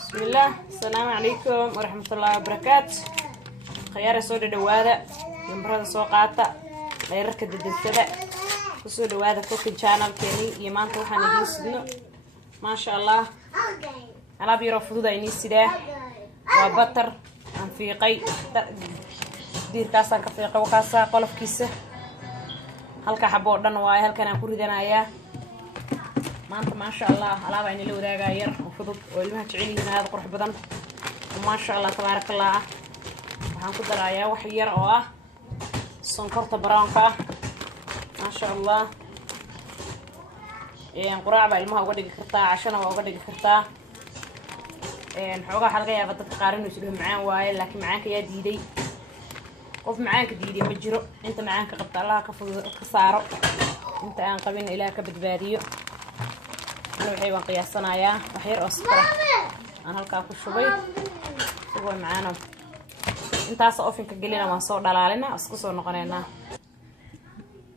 بسم الله. السلام عليكم ورحمة الله وبركاته. خيار سود دوادا يمرض سوقاتا غير كده دلسدا كسود دوادا كوكين channel كيني يمان توحنا نجلسنا ما شاء الله على بيرفضوا ده ينسيده وبتر عن في قي دير كاسا كفيقة وكاسا قلف كيسة هلك حبور دنا واي هلك أنا كوري دنا يا ما شاء الله على بعين اللي وده غير وفضل والمها تعيني هنا هذا قرح بدن وما شاء الله تبارك الله waxaan ku darayaa wax yar oo ah sonkorta brownka ma sha Allah quraacba ilmaha uga dhigi kartaa cashana waa uga dhigi kartaa xoogaa xalqa yaaba dadka qaar inuu isdhaho macaan waaye laakiin macaanka yaa diiday qof macaanka diiday ma jiro inta macaanka qabta Allah ka fudud ka saaro inta aan qabin Ilaahay ka badbaadiyo أنا وحي وقياسنا يا وحير أسكره أنا هالكا كشوبي سووا معانا أنت أصلا كجلينا ما صور دلالنا أسكسور نقرينا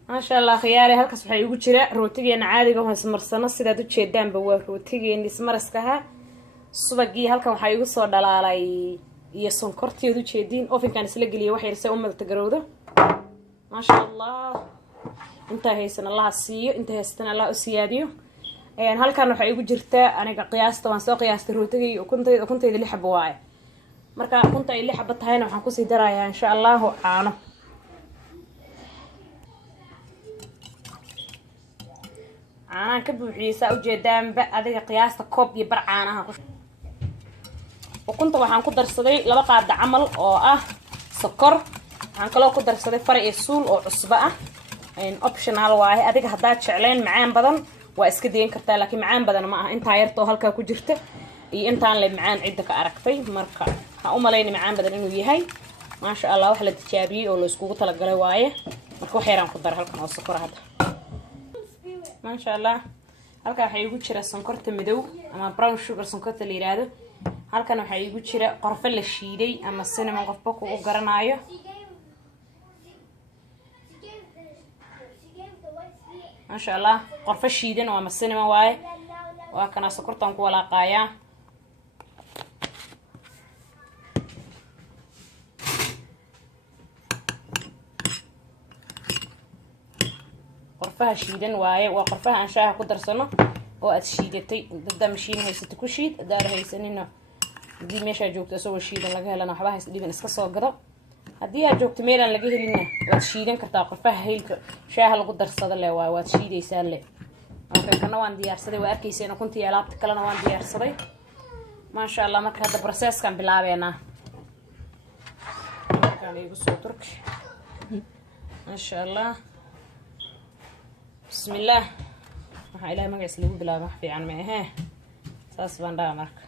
ما شاء الله خياري هالكا سبحي يقول شراء روتيجي أنا عادي جوها سمرسنا سيدا دوتشي دام بوا روتيجي إني سمرسكها صباجي هالكا وحي يقول صور دلالي يسون كرتي دوتشي دين أوفين كان يسلق لي وحير سي أم التجرودة ما شاء الله أنت هيسن الله السيو أنت هيسن الله السياديو halkan waxa igu jirta aniga qiyaasta waan soo qiyaastay rootigii ukuntayda 6 xabo waaye marka ukunta ay 6 xabo tahayna waxaan ku sii darayaa insha Allah caano ka buuxiyay u jeedaanba adiga qiyaasta koob iyo bar caanaha ukunta waxaan ku darsaday 2 qaada camal oo ah sokor waxaan kaloo ku darsaday far iyo suul oo cusba ah optional waaye adiga hadaa jecleen macaan badan waa iska deyn kartaa laakiin macaan badan ma aha inta yarto halka ku jirta iyo intaan la macaan cid ka aragtay marka ha u maleeyni macaan badan inuu yahay ma sha Allah wax la tijaabiyay oo la iskugu tala galay waaye marka wax yaraan ku dar halkan oo sokor hada ma sha Allah halka waxa igu jira sonkorta madow ama brown sugar sonkorta la yiraahdo halkan waxa igu jira qorfe la shiiday ama cinnamon qofba ku garanaayo ما شاء الله قرفة شيدن ومسني ما واي وكنا سكرتهم ولا قايا قرفها شيدن واي وقرفها أنشاها قدر سنة وأتشيدتي ضد مشين هي ستكوشيد دار هي سنينه دي ماشى جوكت أسوي شيدن لقاها لنا حباها دي بنسكت صاقرة هدي جوكت ميران لقيه لنا واتشيدن كرتا قرفها هيلك شاها lagu darsada le waa waad shiideysaan le marka kana waan diyaarsaday waa arkayseena kuntii alaabta kalena waan diyaarsaday ma sha Allah marka hada process-kan bilaabeena marka igu soo turki ma sha Allah bismillah waxa ilaahay magaciisa lagu bilaabo wax fiican ma aha saas baan dhaha marka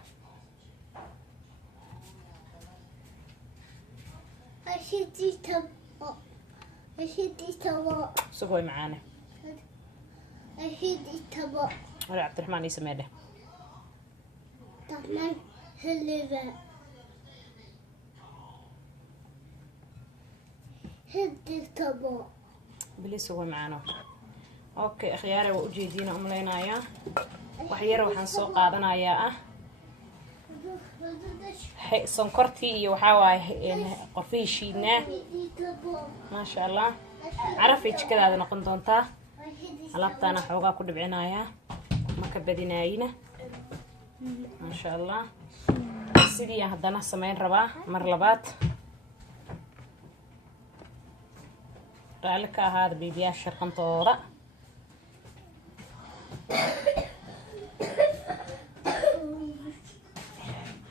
سوي معانا ولا عبد الرحمن يسمع ده الرحمن هلبا هدي الطبق بلي سوي معانا اوكي اخياري واجيدينا املينا يا وحيره waxaan soo qaadanayaa sonkortii iyo waxa waaye qofii shiidnaa ma sha Allah carafay jikadaada noqon doontaa alaabtaana xoogaa ku dhibcinaya ma ka badinaayina ma sha Allah sidii hadana sameyn rabaa mar labaad raalka ahaada bibiya shaqantooda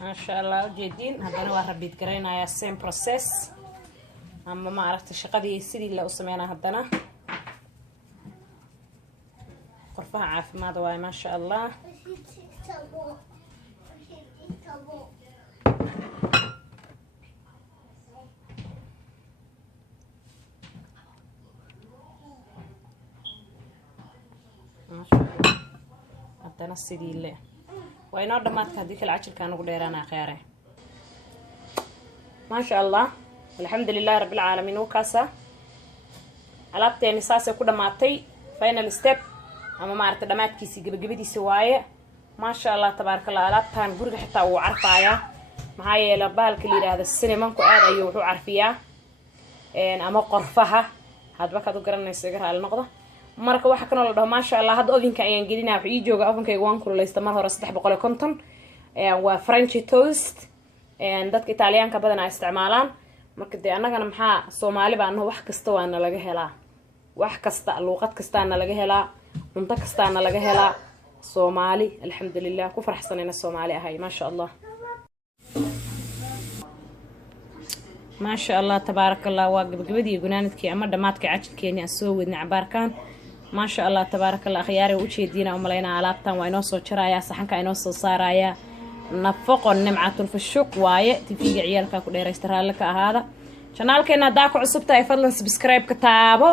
ما شاء الله جديد هذا هو ربيت قرينا يا same process أما ما عرفت شقدي سيدي اللي أسمينا هذانا قرفها عارف ما دواي ما شاء الله ما شاء الله هذانا سيدي اللي وينور دماتك هذيك العشر كانوا قديرانا خياره ما شاء الله الحمد لله رب العالمين وكاسة alaabteeni saasay ku dhamaatay final step ama maarta dhamaadkiisii gabagabadiisa waaye ما شاء الله تبارك الله alaabtan guriga xitaa uu carfaaya maxaa yeelay bahalka la yiraahdo cinnamon ku aad ayuu wuxuu carfiyaa ama qorfaha hadba ka garanayso iga raali noqdo marka waxa kan la dhaho ma sha Allah had ovenka ayaan gelinaa wuxuu ii jooga ovenkayga waan kululeysta mar hore 350 waa French toast dadka Italiyaanka badan ay isticmaalaan marka de annagana maxaa Soomaali baan wax kasta waana laga helaa wax kasta luqad kastaana laga helaa cunto kastaana laga helaa Soomaali alxamdulillah ku faraxsanayna Soomaali ahay ma sha Allah ما شاء الله تبارك الله وقبقبدي قنانتكي أما دماتكي عجلكيني أسوي ودني عباركان ما شاء الله تبارك الله خياري وشي دينا أملينا علابتان وينوصو شرايا صحنكا ينوصو صارايا نفقو النمعة في الشوك واي تفيق عيالكا كل يريسترها لك هذا شانالكينا داكو عصبتا يفضل سبسكرايب كتابو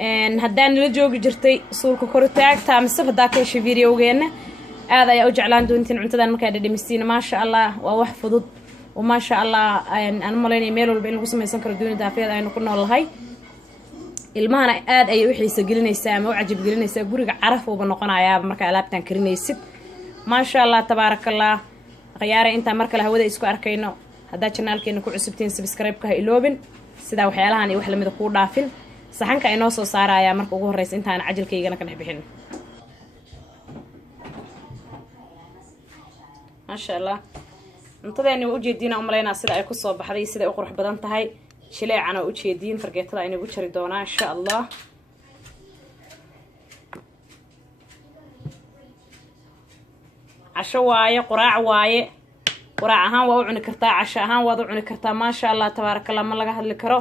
ان هدان لجوق جرتي صوركو كورتاك تامسف داكي شي فيديوغينا هذا يا أوجعلان دونتين عنتدان مكادا دمستين ما شاء الله ووحفظوا وما شاء الله أنا مالين إيميل والبين القسم يسكر الدنيا دافية أنا كنا والله هاي المهنة آد أي وحي سجلنا يسام وعجب جلنا يسام جورج عرف وبنقنا يا مركا لاب تنكرنا يسد ما شاء الله تبارك الله غياره أنت مركا له هذا يسكر كينو هذا channel كينو كل عصبتين سبسكرايب كه إلوبن سدا وحيالها أنا وحلا مدخول دافين صحن كأنه صار يا مركا وجوه الرئيس أنت أنا عجل كي أنا كنحبهن ما شاء الله intadani u jeedina umaleena sida ay ku soo baxday sida ay qurux badan tahay shileecana u jeedin fargeetada inay ugu jari doonaa insha Allah casho waaye quraac ahaan waa u cuni kartaa casho ahaan waa u cuni kartaa ma sha Allah tabarakallah ma laga hadli karo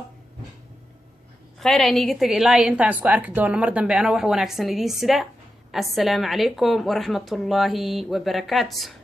khayr ay niga tagay ilaa intaan isku arki doono mar dambe ana wax wanaagsan idin sida assalaamu calaykum wa rahmatullaahi wa barakaatuh